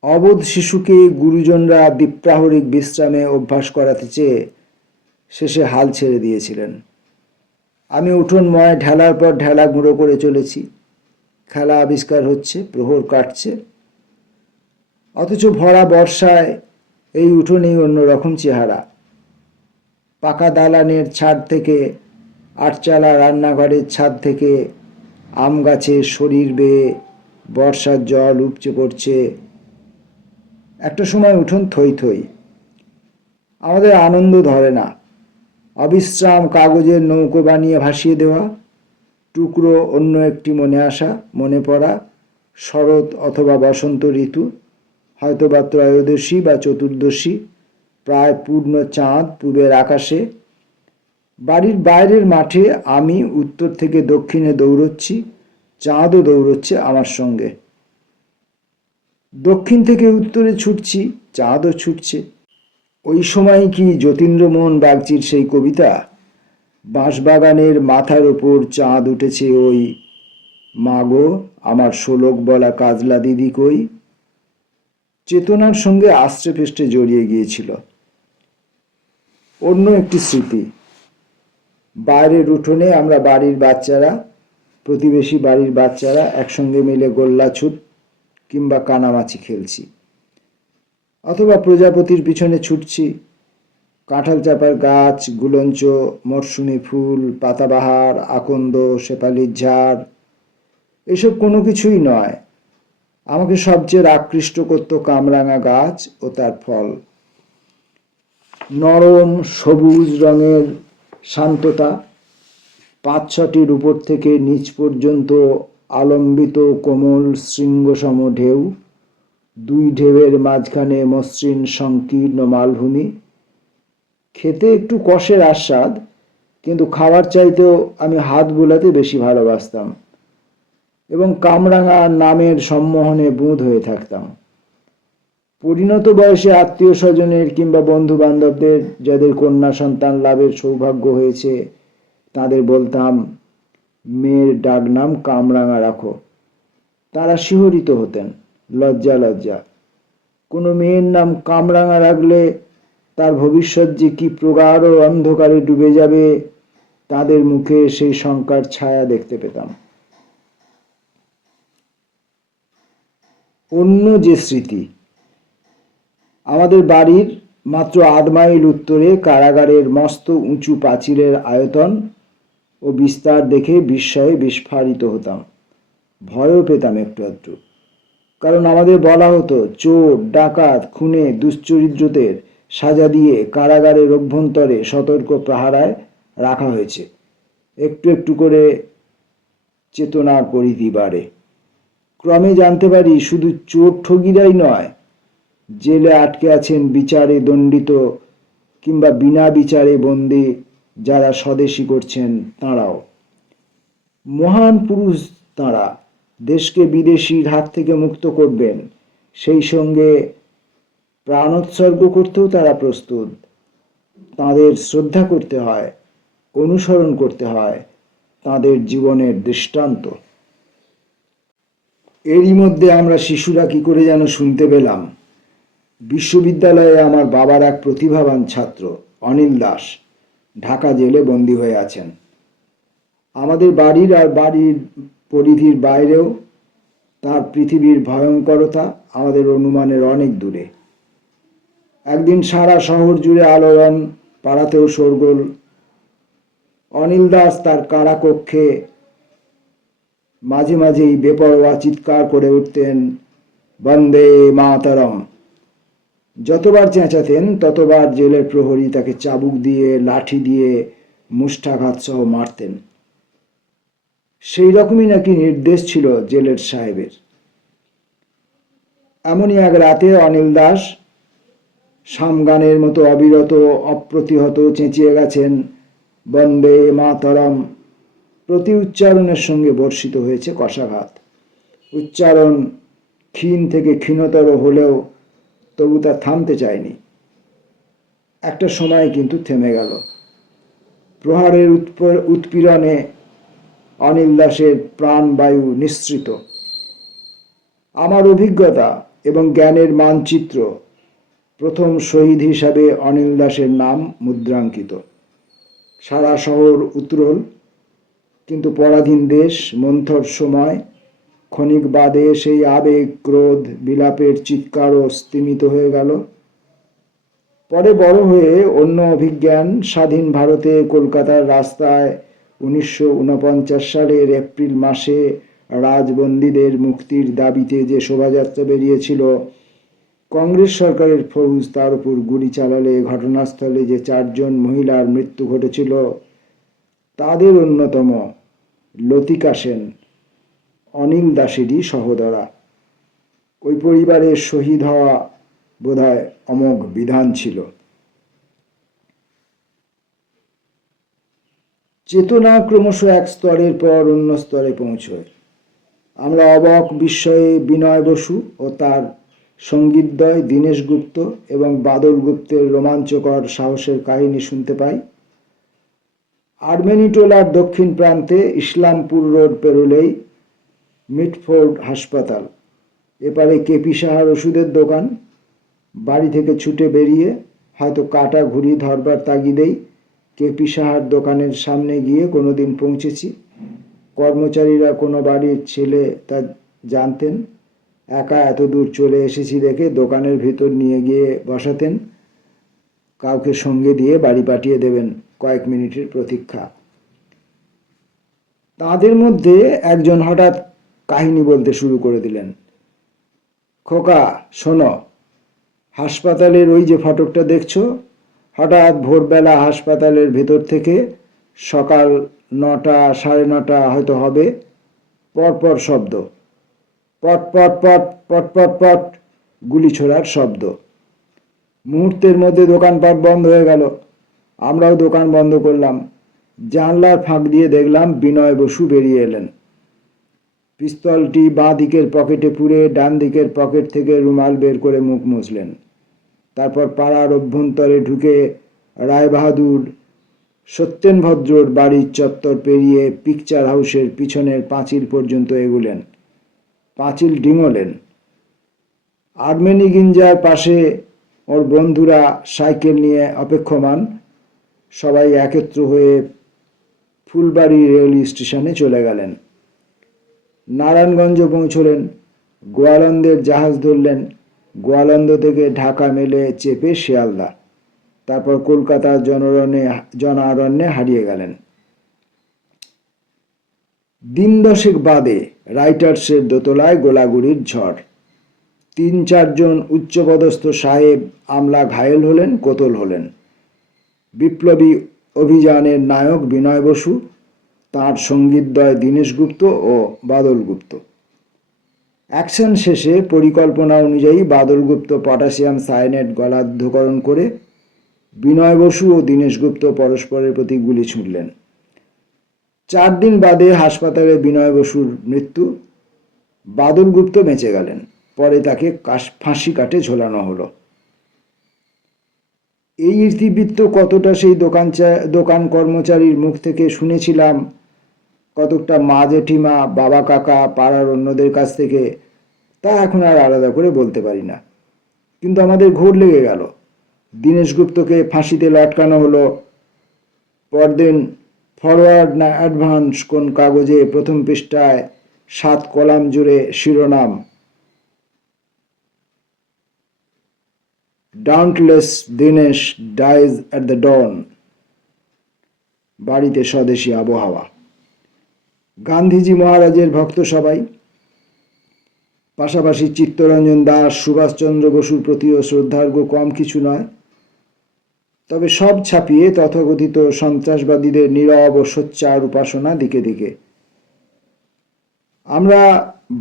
অবোধ শিশুকে গুরুজনরা বিপ্রাহরিক বিশ্রামে অভ্যাস করাতে চেয়ে শেষে হাল ছেড়ে দিয়েছিলেন। আমি উঠোনময় ঢেলার পর ঢেলা গুঁড়ো করে চলেছি। খেলা আবিষ্কার হচ্ছে, প্রহর কাটছে। অথচ ভরা বর্ষায় এই উঠোনেই অন্যরকম চেহারা। পাকা দালানের ছাদ থেকে, আটচালা রান্নাঘরের ছাদ থেকে আম গাছের শরীর বেয়ে বর্ষার জল উপচে পড়ছে। একটা সময় উঠোন থই থই। আমাদের আনন্দ ধরে না। অবিশ্রাম কাগজের নৌকো বানিয়ে ভাসিয়ে দেওয়া, টুকরো অন্য একটি মনে আসা, মনে পড়া, শরৎ অথবা বসন্ত ঋতু, হয়তোবা ত্রয়োদশী বা চতুর্দশী, প্রায় পূর্ণ চাঁদ পূবের আকাশে। বাড়ির বাইরের মাঠে আমি উত্তর থেকে দক্ষিণে দৌড়চ্ছি, চাঁদও দৌড়চ্ছে আমার সঙ্গে। দক্ষিণ থেকে উত্তরে ছুটছি, চাঁদও ছুটছে। ওই সময় কি যতীন্দ্রমোহন বাগচির সেই কবিতা, বাঁশবাগানের মাথার ওপর চাঁদ উঠেছে ওই, মাগো আমার শোলক বলা কাজলা দিদি কই, চেতনার সঙ্গে আষ্টে পৃষ্ঠে জড়িয়ে গিয়েছিল। অন্য একটি স্মৃতি, বাইরের উঠোনে আমরা বাড়ির বাচ্চারা, প্রতিবেশী বাড়ির বাচ্চারা একসঙ্গে মিলে গোল্লাছুট কিংবা কানামাছি খেলছি, অথবা প্রজাপতির পিছনে ছুটছি। কাঁঠাল চাপার গাছ, গুলঞ্চ, মরশুমি ফুল, পাতাবাহার, আকন্দ, শেফালির ঝাড়, এসব কোনো কিছুই নয়। আমাকে সবচেয়ে আকৃষ্ট করত কামরাঙা গাছ ও তার ফল। নরম সবুজ রঙের শান্ততা, 5-6টির উপর থেকে নিচ পর্যন্ত আলম্বিত কোমল শৃঙ্গসম ঢেউ, 2 ঢেউয়ের মাঝখানে মসৃণ সংকীর্ণ মালভূমি। খেতে একটু কষের আস্বাদ, কিন্তু খাবার চাইতেও আমি হাত বুলাতে বেশি ভালোবাসতাম এবং কামরাঙা নামের সম্মোহনে বুঁদ হয়ে থাকতাম। পরিণত বয়সে আত্মীয় স্বজনের কিংবা বন্ধু বান্ধবদের যাদের কন্যা সন্তান লাভের সৌভাগ্য হয়েছে তাদের বলতাম, মেয়ের ডাক নাম কামরাঙা রাখো। তারা শিহরিত হতেন, লজ্জা লজ্জা। কোনো মেয়ের নাম কামরাঙা রাখলে তার ভবিষ্যৎ যে কি প্রগাঢ় অন্ধকারে ডুবে যাবে তাদের মুখে সেই শঙ্কার ছায়া দেখতে পেতাম। অন্য যে স্মৃতি, আমাদের বাড়ির মাত্র ৮ মাইল উত্তরে কারাগারের মস্ত উঁচু পাঁচিলের আয়তন ও বিস্তার দেখে বিস্ময়ে বিস্ফারিত হতাম, ভয়ও পেতাম একটু একটু। কারণ আমাদের বলা হতো চোর ডাকাত খুনে দুশ্চরিত্রদের সাজা দিয়ে কারাগারের অভ্যন্তরে সতর্ক পাহারায় রাখা হয়েছে। একটু একটু করে চেতনার পরিধি বাড়ে। ক্রমে জানতে পারি শুধু চোর ঠগিরাই নয়, জেলে আটকে আছেন বিচারে দণ্ডিত কিংবা বিনা বিচারে বন্দী যারা স্বদেশী করছেন তাঁরাও মহান পুরুষ। তাঁরা দেশকে বিদেশির হাত থেকে মুক্ত করবেন, সেই সঙ্গে প্রাণোৎসর্গ করতেও তারা প্রস্তুত। তাঁদের শ্রদ্ধা করতে হয়, অনুসরণ করতে হয় তাঁদের জীবনের দৃষ্টান্ত। এরই মধ্যে আমরা শিশুরা কি করে যেন শুনতে পেলাম বিশ্ববিদ্যালয়ে আমার বাবার এক প্রতিভাবান ছাত্র অনিল দাস ঢাকা জেলে বন্দী হয়ে আছেন। আমাদের বাড়ির আর বাড়ির পরিধির বাইরেও তার পৃথিবীর ভয়ঙ্করতা আমাদের অনুমানের অনেক দূরে। একদিন সারা শহর জুড়ে আলোড়ন, পাড়াতেও শোরগোল। অনিল দাস তার কারাকক্ষে মাঝে মাঝেই বেপরোয়া চিৎকার করে উঠতেন, বন্দে মাতরম। যতবার চেঁচাতেন ততবার জেলের প্রহরী তাকে চাবুক দিয়ে, লাঠি দিয়ে, মুষ্ঠাঘাত সহ মারতেন। সেই রকমই নাকি নির্দেশ ছিল জেলের সাহেবের। এমনই এক রাতে অনিল দাস সামগানের মতো অবিরত অপ্রতিহত চেঁচিয়ে গেছেন, বন্দে মাতরম। প্রতি উচ্চারণের সঙ্গে বর্ষিত হয়েছে কষাঘাত। উচ্চারণ ক্ষীণ থেকে ক্ষীণতর হলেও তবু তা থামতে চায়নি। একটা সময় কিন্তু থেমে গেল। প্রহারের উৎপীড়নে অনিল দাসের প্রাণবায়ু নিঃসৃত। আমার অভিজ্ঞতা এবং জ্ঞানের মানচিত্র প্রথম শহীদ হিসাবে অনিল দাসের নাম মুদ্রাঙ্কিত। সারা শহর উত্রল, কিন্তু পরাধীন দেশ মন্থর সময় ক্ষণিক বাদে সেই আবেগ, ক্রোধ, বিলাপের চিৎকারও স্তিমিত হয়ে গেল। পরে বড় হয়ে অন্য অভিজ্ঞান স্বাধীন ভারতে কলকাতার রাস্তায় 1949 সালের এপ্রিল মাসে রাজবন্দীদের মুক্তির দাবিতে যে শোভাযাত্রা বেরিয়েছিল, কংগ্রেস সরকারের ফৌজ তার উপর গুলি চালালে ঘটনাস্থলে যে 4 জন মহিলার মৃত্যু ঘটেছিল তাদের অন্যতম লতিকা সেন অনিল দাসেরই সহোদরা। ওই পরিবারের শহীদ হওয়া বোধহয় অমোঘ বিধান ছিল। চেতনা ক্রমশ এক স্তরের পর অন্য স্তরে পৌঁছয়। আমরা অবাক বিস্ময়ে বিনয় বসু ও তার সঙ্গীতদ্বয় দীনেশ গুপ্ত এবং বাদল গুপ্তের রোমাঞ্চকর সাহসের কাহিনী শুনতে পাই। আর্মেনিটোলার দক্ষিণ প্রান্তে ইসলামপুর রোড পেরোলেই মিটফোর্ড হাসপাতাল, এপারে কেপি সাহার ওষুধের দোকান। বাড়ি থেকে ছুটে বেরিয়ে হয়তো কাটা ঘুড়ি ধরবার তাগিদেই কেপি সাহার দোকানের সামনে গিয়ে কোনোদিন পৌঁছেছি। কর্মচারীরা কোনো বাড়ির ছেলে তা জানতেন, একা এত দূর চলে এসেছি দেখে দোকানের ভিতর নিয়ে গিয়ে বসাতেন, কাউকে সঙ্গে দিয়ে বাড়ি পাঠিয়ে দেবেন, কয়েক মিনিটের প্রতীক্ষা। তাদের মধ্যে একজন হঠাৎ কাহিনী বলতে শুরু করে দিলেন, খোকা শোনো, হাসপাতালের ওই যে ফটকটা দেখছো, হঠাৎ ভোরবেলা হাসপাতালের ভেতর থেকে সকাল 9টা 9:30 হয়তো হবে, পরপর শব্দ, পট পট পট পট পট পট, গুলি ছোড়ার শব্দ। মুহূর্তের মধ্যে দোকানপাট বন্ধ হয়ে গেল। আমরাও দোকান বন্ধ করলাম। জানলার ফাঁক দিয়ে দেখলাম বিনয় বসু বেরিয়ে এলেন। পিস্তলটি বাঁ দিকের পকেটে পুরে ডান দিকের পকেট থেকে রুমাল বের করে মুখ মুছলেন। তারপর পাড়ার অভ্যন্তরে ঢুকে রায়বাহাদুর সত্যেন ভদ্রর বাড়ির চত্বর পেরিয়ে পিকচার হাউসের পিছনের পাঁচিল পর্যন্ত এগুলেন। পাঁচিল ডিঙোলেন। আর্মেনি গিঞ্জার পাশে ওর বন্ধুরা সাইকেল নিয়ে অপেক্ষমান। সবাই একত্র হয়ে ফুলবাড়ি রেল স্টেশনে চলে গেলেন। নারায়ণগঞ্জ পৌঁছলেন। গোয়ালন্দের জাহাজ ধরলেন। গোয়ালন্দ থেকে ঢাকা মেলে চেপে শিয়ালদা, তারপর কলকাতার জনারণ্যে হারিয়ে গেলেন। দিন দশেক বাদে রাইটার্সের দোতলায় গোলাগুলির ঝড়। ৩-৪ জন উচ্চপদস্থ সাহেব আমলা ঘায়েল হলেন, কোতল হলেন। বিপ্লবী অভিযানের নায়ক বিনয় বসু, তাঁর সঙ্গীতদ্বয় দীনেশ গুপ্ত ও বাদল গুপ্ত। অ্যাকশন শেষে পরিকল্পনা অনুযায়ী বাদল গুপ্ত পটাশিয়াম সায়ানেট গলাধঃকরণ করে বিনয় বসু ও দীনেশ গুপ্ত পরস্পরের প্রতি গুলি ছুঁড়লেন। ৪ দিন বাদে হাসপাতালে বিনয় বসুর মৃত্যু। বাদল গুপ্ত বেঁচে গেলেন। পরে তাকে ফাঁসি কাটে ঝোলানো হলো। এই ইতিবৃত্ত কতটা সেই দোকান কর্মচারীর মুখ থেকে শুনেছিলাম, কতকটা মা জেঠিমা, বাবা কাকা, পাড়ার অন্যদের কাছ থেকে, তা এখন আর আলাদা করে বলতে পারি না। কিন্তু আমাদের ঘোর লেগে গেল। দীনেশ গুপ্তকে ফাঁসিতে লটকানো হলো। পরদিন ফরওয়ার্ড না অ্যাডভান্স কোন কাগজে প্রথম পৃষ্ঠায় 7 কলাম জুড়ে শিরোনাম, ডাউন্টলেস দীনেশ ডাইজ অ্যাট দ্য ডন। বাড়িতে স্বদেশী আবহাওয়া। গান্ধীজি মহারাজের ভক্ত সবাই। পাশাপাশি চিত্তরঞ্জন দাস, সুভাষচন্দ্র বসুর প্রতিও শ্রদ্ধার্ঘ্য কম কিছু নয়। তবে সব ছাপিয়ে তথাকথিত সন্ত্রাসবাদীদের নীরব ও সোচ্চার উপাসনা দিকে দিকে। আমরা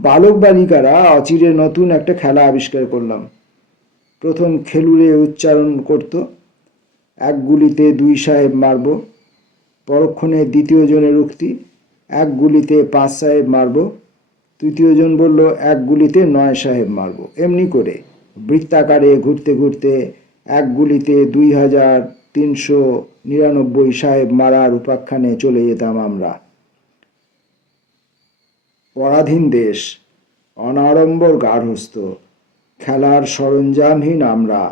বালক বালিকারা অচিরে নতুন একটা খেলা আবিষ্কার করলাম। প্রথম খেলুড়ে উচ্চারণ করত, 1 গুলিতে 2 সাহেব মারব। পরক্ষণে দ্বিতীয় জনের উক্তি, 1 গুলিতে 5 সাহেব মারব। তৃতীয় জন বলল, 1 গুলিতে 9 সাহেব মারব। এমনি করে বৃত্তাকারে ঘুরতে ঘুরতে 1 গুলিতে 2399 সাহেব মারার উপাখ্যানে চলে যেতাম আমরা। পরাধীন দেশ, অনাড়ম্বর গার্হস্থ্য, খেলার সরঞ্জামহীন আমরা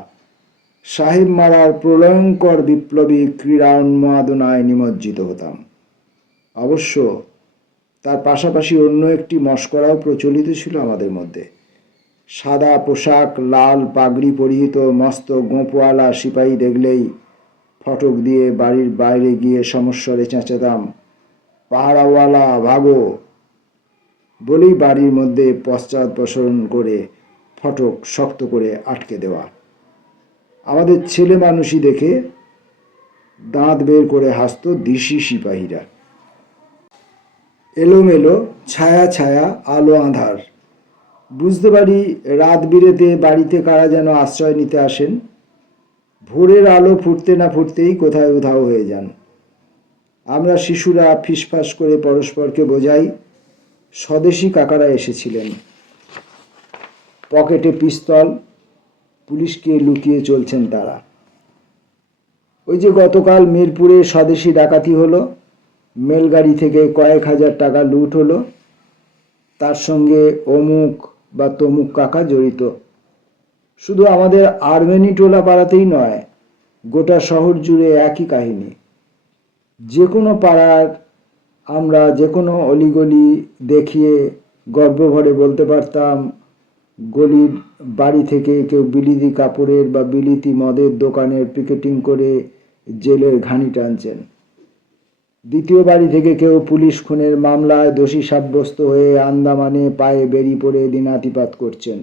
সাহেব মারার প্রলয়ঙ্কর বিপ্লবী ক্রীড়া উন্মাদনায় নিমজ্জিত হতাম। অবশ্য তার পাশাপাশি অন্য একটি মশকরাও প্রচলিত ছিল আমাদের মধ্যে। সাদা পোশাক, লাল পাগড়ি পরিহিত মস্ত গোঁপওয়ালা সিপাহী দেখলেই ফটক দিয়ে বাড়ির বাইরে গিয়ে সমস্বরে চেঁচাতাম, পাহারাওয়ালা ভাগো, বলেই বাড়ির মধ্যে পশ্চাদপসরণ করে ফটক শক্ত করে আটকে দেওয়া। আমাদের ছেলে মানুষই দেখে দাঁত বের করে হাসত দিশি সিপাহীরা। এলোমেলো, ছায়া ছায়া, আলো আঁধার। বুঝতে পারি রাত বিরেতে বাড়িতে কারা যেন আশ্রয় নিতে আসেন। ভোরের আলো ফুটতে না ফুটতেই কোথায় উধাও হয়ে যান। আমরা শিশুরা ফিসফাস করে পরস্পরকে বোঝাই, স্বদেশী কাকারা এসেছিলেন। পকেটে পিস্তল, পুলিশকে লুকিয়ে চলছেন তারা। ওই যে গতকাল মিরপুরে স্বদেশী ডাকাতি হলো, মেলগাড়ি থেকে কয়েক হাজার টাকা লুট হলো, তার সঙ্গে অমুক বা তমুক কাকা জড়িত। শুধু আমাদের আর্মেনি টোলা পাড়াতেই নয়, গোটা শহর জুড়ে একই কাহিনী। যে কোনো পাড়ার আমরা যে কোনো অলিগলি দেখিয়ে গর্বভরে বলতে পারতাম, গলির বাড়ি থেকে কেউ বিলিতি কাপড়ের বা বিলিতি মদের দোকানের পিকেটিং করে জেলের ঘানি টানছেন। দ্বিতীয় বাড়ি থেকে কেউ পুলিশ খুনের মামলায় দোষী সাব্যস্ত হয়ে আন্দামানে পায়ে বেরি পড়ে দিনাতিপাত করছেন।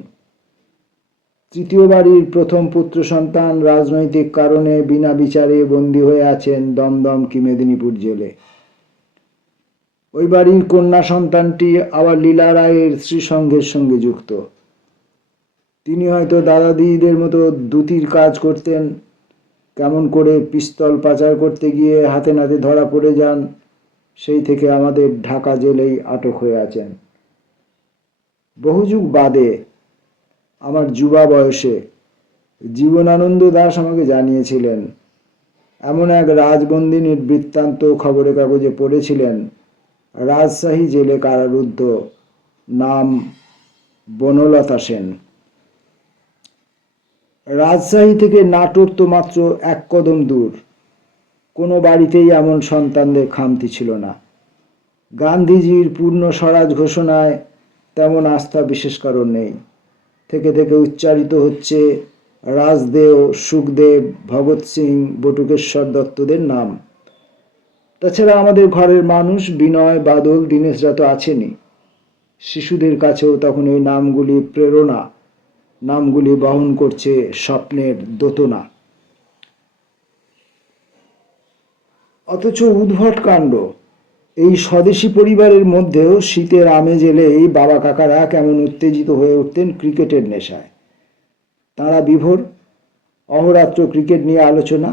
তৃতীয় বাড়ির প্রথম পুত্র সন্তান রাজনৈতিক কারণে বিনা বিচারে বন্দী হয়ে আছেন দমদম কি মেদিনীপুর জেলে। ওই বাড়ির কন্যা সন্তানটি আবার লীলা রায়ের স্ত্রীসংঘের সঙ্গে যুক্ত। তিনি হয়তো দাদা দিদিদের মতো দুতির কাজ করতেন, কেমন করে পিস্তল পাচার করতে গিয়ে হাতে নাতে ধরা পড়ে যান, সেই থেকে আমাদের ঢাকা জেলেই আটক হয়ে আছেন। বহু যুগ বাদে আমার যুবা বয়সে জীবনানন্দ দাশ আমাকে জানিয়েছিলেন, এমন এক রাজবন্দিনীর বৃত্তান্ত খবরের কাগজে পড়েছিলেন, রাজশাহী জেলে কারারুদ্ধ, নাম বনলতা সেন। রাজশাহী থেকে নাটোর তো মাত্র এক কদম দূর। কোনো বাড়িতেই এমন সন্তানদের খামতি ছিল না। গান্ধীজির পূর্ণ স্বরাজ ঘোষণায় তেমন আস্থা বিশেষ কারণ নেই। থেকে থেকে উচ্চারিত হচ্ছে রাজদেও, সুখদেব, ভগৎ সিং, বটুকেশ্বর দত্তদের নাম। তাছাড়া আমাদের ঘরের মানুষ বিনয়, বাদল, দীনেশরা তো আছেনই। শিশুদের কাছেও তখন এই নামগুলি প্রেরণা, নামগুলি বহন করছে স্বপ্নের দোতনা। অথচ উদ্ভট কাণ্ড, এই স্বদেশী পরিবারের মধ্যেও শীতের আমেজ এলেই বাবা কাকারা কেমন উত্তেজিত হয়ে উঠতেন ক্রিকেটের নেশায়। তাঁরা বিভোর, অহরাত্র ক্রিকেট নিয়ে আলোচনা।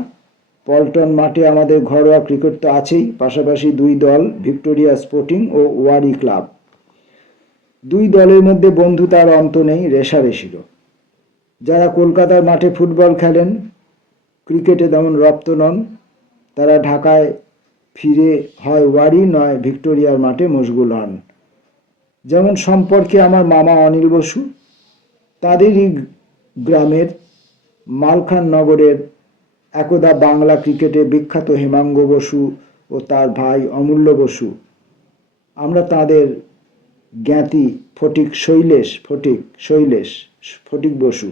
পল্টন মাঠে আমাদের ঘরোয়া ক্রিকেট তো আছেই, পাশাপাশি দুই দল, ভিক্টোরিয়া স্পোর্টিং ও ওয়ারি ক্লাব। দুই দলের মধ্যে বন্ধুতার অন্ত নেই, রেষারেষিরও। যারা কলকাতার মাঠে ফুটবল খেলেন, ক্রিকেটে তেমন রপ্ত নন, তারা ঢাকায় ফিরে হয় ওয়ারি নয় ভিক্টোরিয়ার মাঠে মশগুল হন। যেমন সম্পর্কে আমার মামা অনিল বসু, তাদেরই গ্রামের মালখান নগরের একদা বাংলা ক্রিকেটে বিখ্যাত হেমাঙ্গ বসু ও তার ভাই অমূল্য বসু। আমরা তাদের জ্ঞাতি ফটিক বসু,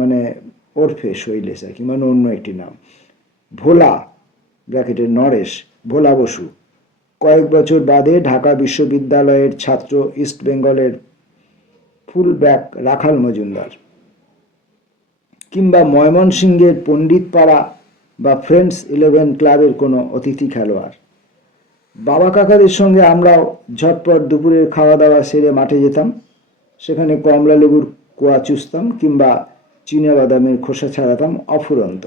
মানে ওরফে শৈলেশ আর কি, মানে অন্য একটি নাম। ভোলা ব্র্যাকেটের নরেশ, ভোলা বসু কয়েক বছর বাদে ঢাকা বিশ্ববিদ্যালয়ের ছাত্র, ইস্ট বেঙ্গলের ফুল ব্যাক রাখাল মজুমদার, কিংবা ময়মনসিংহের পণ্ডিতপাড়া বা ফ্রেন্ডস 11 ক্লাবের কোনো অতিথি খেলোয়াড়। বাবা কাকাদের সঙ্গে আমরাও ঝটপট দুপুরের খাওয়া দাওয়া সেরে মাঠে যেতাম। সেখানে কমলা লেবুর কোয়া চুষতাম কিংবা চীনা বাদামের খোসা ছাড়াতাম অফুরন্ত।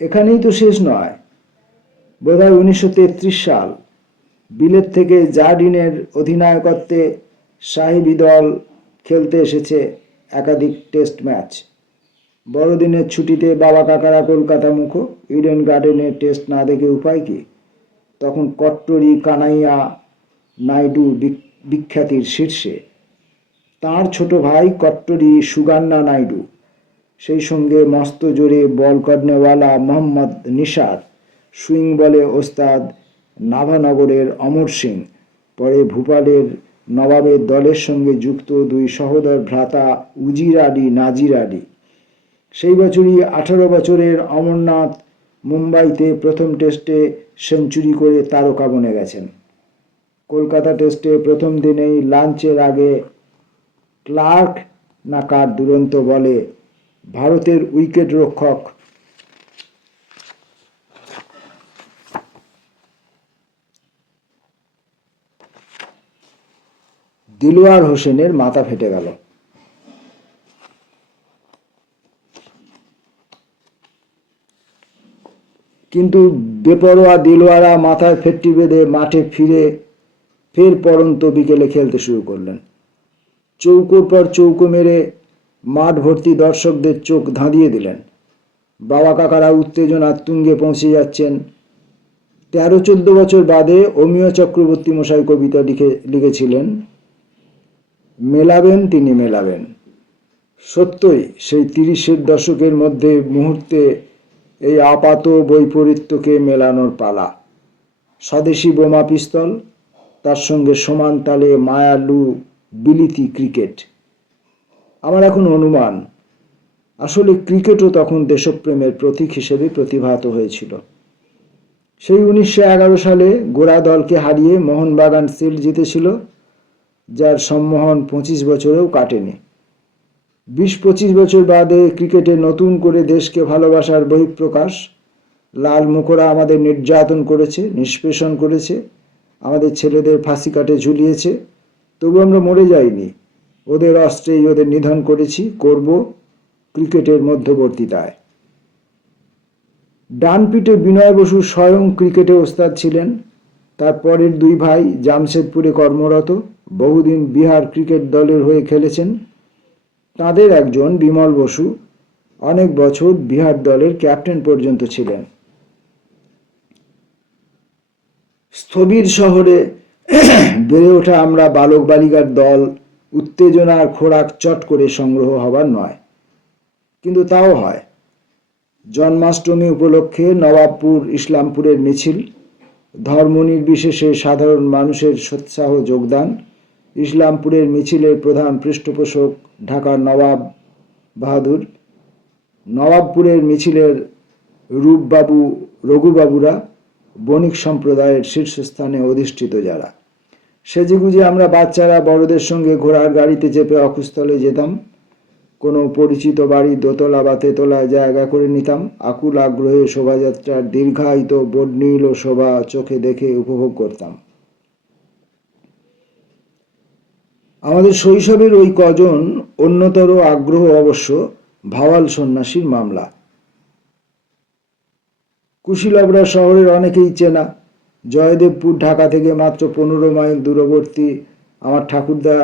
এখানেই তো শেষ নয়। বোধহয় 1933 সাল বিলেত থেকে জার্ডিনের অধিনায়কত্বে সাহেবী দল খেলতে এসেছে একাধিক টেস্ট ম্যাচ। বড়দিনের ছুটিতে বাবা কাকারা কলকাতা মুখো, ইডেন গার্ডেনে টেস্ট না দেখে উপায় কি? তখন কট্টরি কানাইয়া নাইডু বিখ্যাতির শীর্ষে, তার ছোট ভাই কট্টরি সুগান্না নাইডু, সেই সঙ্গে মস্ত জোরে বল করনেওয়ালা মোহাম্মদ নিসার, সুইং বলে ওস্তাদ নাভানগরের অমর সিং, পরে ভূপালের নবাবের দলের সঙ্গে যুক্ত দুই সহোদর ভ্রাতা উজির আলী, নাজির আলী। সেই বছরই 18 বছরের অমরনাথ মুম্বাইতে প্রথম টেস্টে সেঞ্চুরি করে তারকা বনে গেছেন। কলকাতা টেস্টে প্রথম দিনেই লাঞ্চের আগে ক্লার্ক না কার দুরন্ত বলে ভারতের উইকেট রক্ষক দিলওয়ার হোসেনের মাথা ফেটে গেল। কিন্তু বেপরোয়া দিলওয়ারা মাথায় ফেটটি বেঁধে মাঠে ফের পড়ন্ত বিকেলে খেলতে শুরু করলেন। চৌকোর পর চৌকো মেরে মাঠ ভর্তি দর্শকদের চোখ ধাঁধিয়ে দিলেন। বাবা কাকারা উত্তেজনার তুঙ্গে পৌঁছে যাচ্ছেন। 13-14 বছর বাদে অমিয় চক্রবর্তী মশাই কবিতা লিখেছিলেন, মেলাবেন তিনি মেলাবেন। সত্যই সেই 30-এর দশকের মধ্যে মুহূর্তে এই আপাত বৈপরীত্যকে মেলানোর পালা। স্বদেশি বোমা পিস্তল, তার সঙ্গে সমান তালে মায়ালু বিলিতি ক্রিকেট। আমার এখন অনুমান, আসলে ক্রিকেটও তখন দেশপ্রেমের প্রতীক হিসেবে প্রতিভাত হয়েছিল। সেই 1911 সালে গোরা দলকে হারিয়ে মোহনবাগান শিল্ড জিতেছিল, যার সম্মোহন 25 বছরেও কাটেনি। 20-25 বছর বাদে ক্রিকেটে নতুন করে দেশকে ভালোবাসার বহিঃপ্রকাশ। লাল মুখোরা আমাদের নির্যাতন করেছে, নিষ্পেষণ করেছে, আমাদের ছেলেদের ফাঁসি কাটে ঝুলিয়েছে, তবু আমরা মরে যাইনি। ওদের অস্ত্রেই ওদের নিধন করেছি, করব ক্রিকেটের মধ্যবর্তীতায়। ডানপিটে বিনয় বসু স্বয়ং ক্রিকেটে ওস্তাদ ছিলেন। তার পরের দুই ভাই জামশেদপুরে কর্মরত, বহুদিন বিহার ক্রিকেট দলের হয়ে খেলেছেন। তাদের একজন বিমল বসু অনেক বছর বিহার দলের ক্যাপ্টেন পর্যন্ত ছিলেন। স্থবির শহরে বেড়ে ওঠা আমরা বালক বালিকার দল, উত্তেজনার খোরাক চট করে সংগ্রহ হবার নয়, কিন্তু তাও হয়। জন্মাষ্টমী উপলক্ষে নবাবপুর ইসলামপুরের মিছিল, ধর্ম নির্বিশেষে সাধারণ মানুষের সোৎসাহ যোগদান। ইসলামপুরের মিছিলের প্রধান পৃষ্ঠপোষক ঢাকার নবাব বাহাদুর, নবাবপুরের মিছিলের রূপবাবু রঘুবাবুরা বণিক সম্প্রদায়ের শীর্ষস্থানে অধিষ্ঠিত যারা। সেজেগুজে আমরা বাচ্চারা বড়দের সঙ্গে ঘোড়ার গাড়িতে চেপে অকুস্থলে যেতাম। কোনো পরিচিত বাড়ি দোতলা বা তেতলায় জায়গা করে নিতাম। আকুল আগ্রহে শোভাযাত্রার দীর্ঘায়িত বর্ণিল শোভা চোখে দেখে উপভোগ করতাম। আমাদের শৈশবের ওই কজন অন্যতর আগ্রহ অবশ্য ভাওয়াল সন্ন্যাসীর মামলা। কুশীলবরা শহরের অনেকেই চেনা। জয়দেবপুর ঢাকা থেকে মাত্র 15 মাইল দূরবর্তী আমার ঠাকুরদা,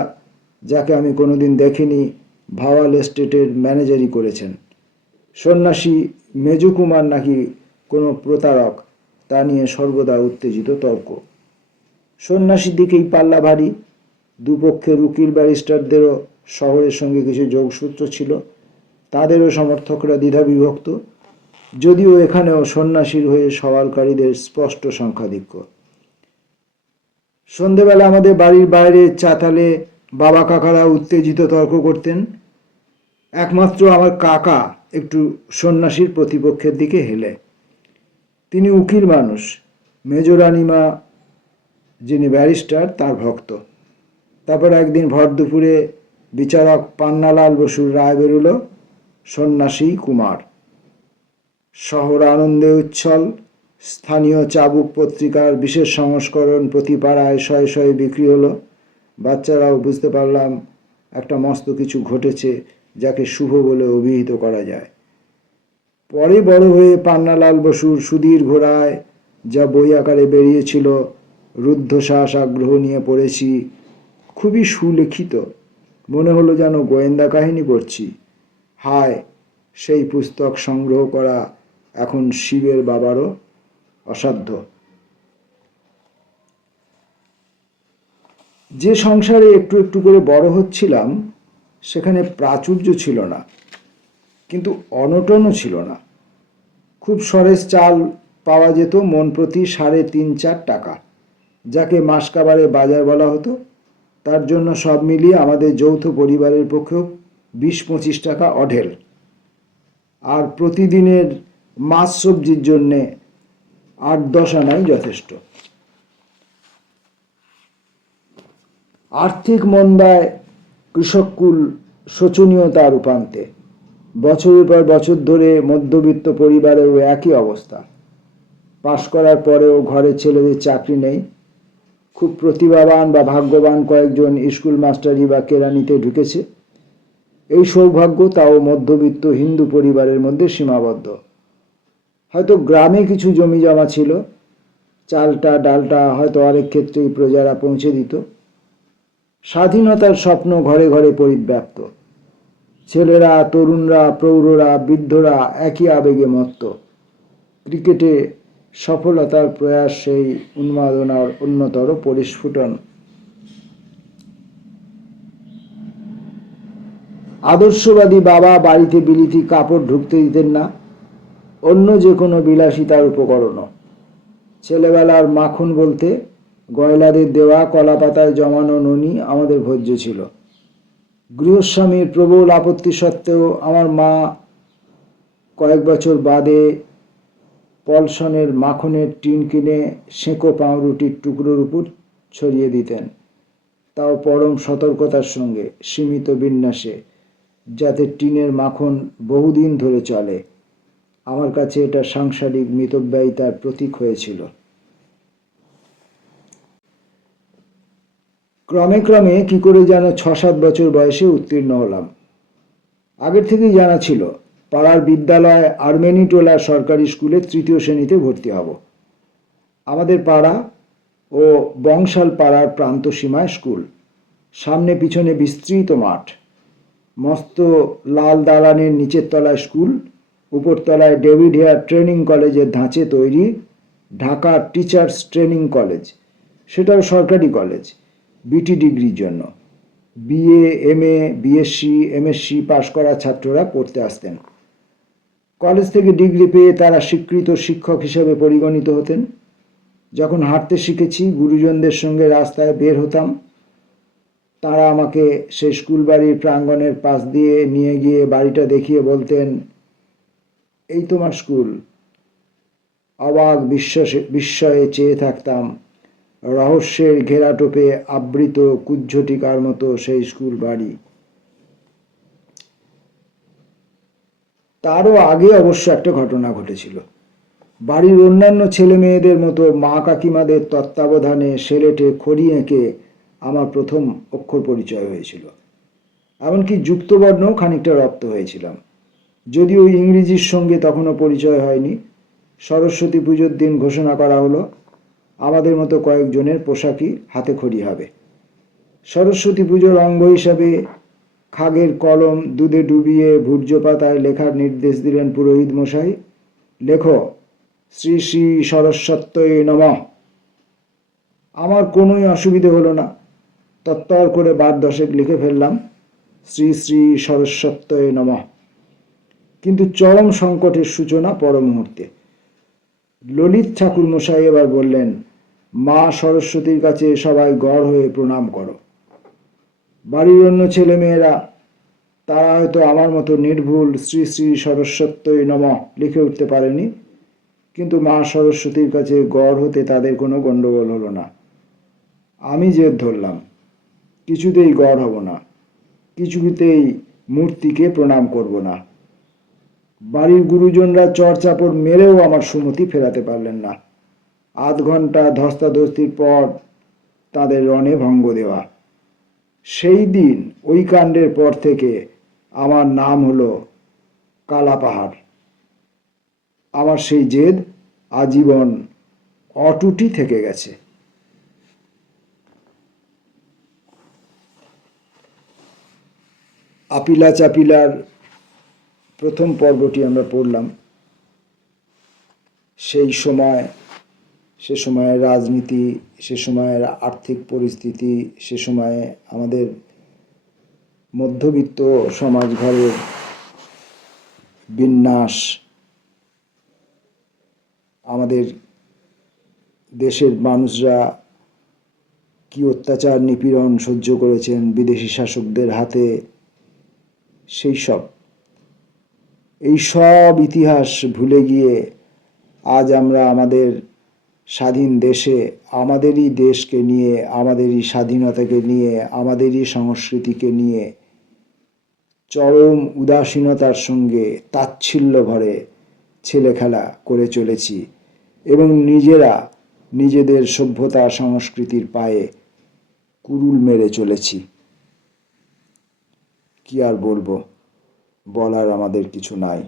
যাকে আমি কোনোদিন দেখিনি, ভাওয়াল এস্টেটের ম্যানেজারি করেছেন। সন্ন্যাসী মেজুকুমার নাকি কোনো প্রতারক, তা নিয়ে সর্বদা উত্তেজিত তর্ক। সন্ন্যাসীর দিকেই পাল্লা ভারী। দুপক্ষের উকিল ব্যারিস্টারদেরও শহরের সঙ্গে কিছু যোগসূত্র ছিল, তাদেরও সমর্থকরা দ্বিধাবিভক্ত, যদিও এখানেও সন্ন্যাসীর হয়ে সওয়ালকারীদের স্পষ্ট সংখ্যাধিক্য। সন্ধেবেলা আমাদের বাড়ির বাইরে চাতালে বাবা কাকারা উত্তেজিত তর্ক করতেন। একমাত্র আমার কাকা একটু সন্ন্যাসীর প্রতিপক্ষের দিকে হেলে। তিনি উকিল মানুষ, মেজরানিমা যিনি ব্যারিস্টার তার ভক্ত। তারপর একদিন ভর দুপুরে বিচারক পান্নালাল বসুর রায় বেরুল, সন্ন্যাসী কুমার। শহর আনন্দে উচ্ছল। স্থানীয় চাবুক পত্রিকার বিশেষ সংস্করণ প্রতি পাড়ায় শয়ে শয়ে বিক্রি হলো। বাচ্চারাও বুঝতে পারলাম একটা মস্ত কিছু ঘটেছে, যাকে শুভ বলে অভিহিত করা যায়। পরে বড় হয়ে পান্নালাল বসুর সুধীর ঘোড়ায় যা বই আকারে বেরিয়েছিল, রুদ্ধশ্বাস আগ্রহ নিয়ে পড়েছি। খুবই সুলিখিত, মনে হলো যেন গোয়েন্দা কাহিনী পড়ছি। হায়, সেই পুস্তক সংগ্রহ করা এখন শিবের বাবারও অসাধ্য। যে সংসারে একটু একটু করে বড় হচ্ছিলাম, সেখানে প্রাচুর্য ছিল না, কিন্তু অনটনও ছিল না। খুব সরেস চাল পাওয়া যেত মন প্রতি 3.5-4 টাকা, যাকে মাসকাবারে বাজার বলা হতো। তার জন্য সব মিলিয়ে আমাদের যৌথ পরিবারের পক্ষেও 20-25 টাকা অঢেল। আর প্রতিদিনের মাছ সবজির জন্যে 8-10 আনাই যথেষ্ট। আর্থিক মন্দায় কৃষককুল শোচনীয়তার উপান্তে। বছরের পর বছর ধরে মধ্যবিত্ত পরিবারেও একই অবস্থা। পাশ করার পরেও ঘরে ছেলেদের চাকরি নেই। খুব প্রতিভাবান বা ভাগ্যবান কয়েকজন স্কুল মাস্টারি বা কেরানিতে ঢুকেছে। এই সৌভাগ্য তাও মধ্যবিত্ত হিন্দু পরিবারের মধ্যে সীমাবদ্ধ। হয়তো গ্রামে কিছু জমি জমা ছিল, চালটা ডালটা হয়তো অনেক ক্ষেত্রেই প্রজারা পৌঁছে দিত। স্বাধীনতার স্বপ্ন ঘরে ঘরে পরিব্যাপ্ত। ছেলেরা, তরুণরা, প্রৌঢ়রা, বৃদ্ধরা একই আবেগে মত্ত। ক্রিকেটে সফলতার প্রয়াস সেই উন্মাদনার অন্যতর পরিস্ফুটন। আদর্শবাদী বাবা বাড়িতে বিলিতি কাপড় ঢুকতে দিতেন না, অন্য যে কোনো বিলাসিতার উপকরণও। ছেলেবেলার মাখন বলতে গয়লাদের দেওয়া কলা পাতায় জমানো ননি আমাদের ভোজ্য ছিল। গৃহস্বামীর প্রবল আপত্তি সত্ত্বেও আমার মা কয়েক বছর বাদে পলসনের মাখনের টিন কিনে সেঁকো পাউরুটির টুকরোর উপর ছড়িয়ে দিতেন, তাও পরম সতর্কতার সঙ্গে, সীমিত বিন্যাসে, যাতে টিনের মাখন বহুদিন ধরে চলে। আমার কাছে এটা সাংসারিক মিতব্যয়িতার প্রতীক হয়েছিল। ক্রমে ক্রমে কি করে যেন 6-7 বছর বয়সে উত্তীর্ণ হলাম। আগের থেকেই জানা ছিল পাড়ার বিদ্যালয় আর্মেনিটোলা সরকারি স্কুলে 3য় শ্রেণীতে ভর্তি হব। আমাদের পাড়া ও বংশাল পাড়ার প্রান্ত সীমায় স্কুল, সামনে পিছনে বিস্তৃত মাঠ, মস্ত লাল দালানের নিচের তলায় স্কুল, উপরতলায় ডেভিড হেয়ার ট্রেনিং কলেজের ধাঁচে তৈরি ঢাকা টিচার্স ট্রেনিং কলেজ, সেটাও সরকারি কলেজ, বিটি ডিগ্রির জন্য। বিএ, এমএ, বিএসসি, এমএসসি পাশ করা ছাত্ররা পড়তে আসতেন। কলেজ থেকে ডিগ্রি পেয়ে তারা স্বীকৃত শিক্ষক হিসেবে পরিগণিত হতেন। যখন হাঁটতে শিখেছি, গুরুজনদের সঙ্গে রাস্তায় বের হতাম, তারা আমাকে সেই স্কুল বাড়ির প্রাঙ্গণের পাশ দিয়ে নিয়ে গিয়ে বাড়িটা দেখিয়ে বলতেন, এই তোমার স্কুল। অবাক বিস্ময়ে চেয়ে থাকতাম রহস্যের ঘেরাটোপে আবৃত কুজ্ঝটিকার মতো সেই স্কুল বাড়ি। তারও আগে অবশ্য একটা ঘটনা ঘটেছিল। বাড়ির অন্যান্য ছেলে মেয়েদের মতো মা কাকিমাদের তত্ত্বাবধানে সেলেটে খড়ি এঁকে আমার প্রথম অক্ষর পরিচয় হয়েছিল। এমনকি যুক্তবর্ণও খানিকটা রপ্ত হয়েছিলাম, যদিও ইংরেজির সঙ্গে তখনও পরিচয় হয়নি। সরস্বতী পুজোর দিন ঘোষণা করা হলো আমাদের মতো কয়েকজনের পোশাকই হাতে খড়ি হবে। সরস্বতী পুজোর অঙ্গ হিসাবে খাগের কলম দুধে ডুবিয়ে ভূর্য পাতায় লেখার নির্দেশ দিলেন পুরোহিত মশাই, লেখো শ্রী শ্রী সরস্বত্যই নমঃ। আমার কোনোই অসুবিধে হলো না, তত্তর করে 12 লিখে ফেললাম শ্রী শ্রী সরস্বত্যই নমঃ। কিন্তু চরম সংকটের সূচনা পর মুহূর্তে। ললিত ঠাকুর মশাই এবার বললেন, মা সরস্বতীর কাছে সবাই গড় হয়ে প্রণাম করো। বাড়ির অন্য ছেলে মেয়েরা, তারা হয়তো আমার মতো নির্ভুল শ্রী শ্রী সরস্বত্যই নমঃ লিখে উঠতে পারেনি, কিন্তু মা সরস্বতীর কাছে গড় হতে তাদের কোনো গণ্ডগোল হলো না। আমি জেদ ধরলাম, কিছুতেই গড় হব না, কিছুতেই মূর্তিকে প্রণাম করব না। বাড়ির গুরুজনরা চড়চাপড় মেরেও আমার সুমতি ফেরাতে পারলেন না। আধ ঘন্টা ধস্তাধস্তির পর তাদের রণে ভঙ্গ দেওয়া। সেই দিন ওই কাণ্ডের পর থেকে আমার নাম হলো কালাপাহাড়। আমার সেই জেদ আজীবন অটুটি থেকে গেছে। আপিলা চাপিলার প্রথম পর্বটি আমরা পড়লাম। সে সময়ের রাজনীতি, সে সময়ের আর্থিক পরিস্থিতি, সে সময়ে আমাদের মধ্যবিত্ত সমাজ ঘরের বিন্যাস, আমাদের দেশের মানুষরা কি অত্যাচার নিপীড়ন সহ্য করেছেন বিদেশি শাসকদের হাতে, এই সব ইতিহাস ভুলে গিয়ে আজ আমরা আমাদের স্বাধীন দেশে আমাদেরই দেশকে নিয়ে, আমাদেরই স্বাধীনতাকে নিয়ে, আমাদেরই সংস্কৃতিকে নিয়ে চরম উদাসীনতার সঙ্গে তাচ্ছিল্য ভরে ছেলেখেলা করে চলেছি এবং নিজেরা নিজেদের সভ্যতা সংস্কৃতির পায়ে কুড়ুল মেরে চলেছি। কি আর বলবো, বলার আমাদের কিছু নাই।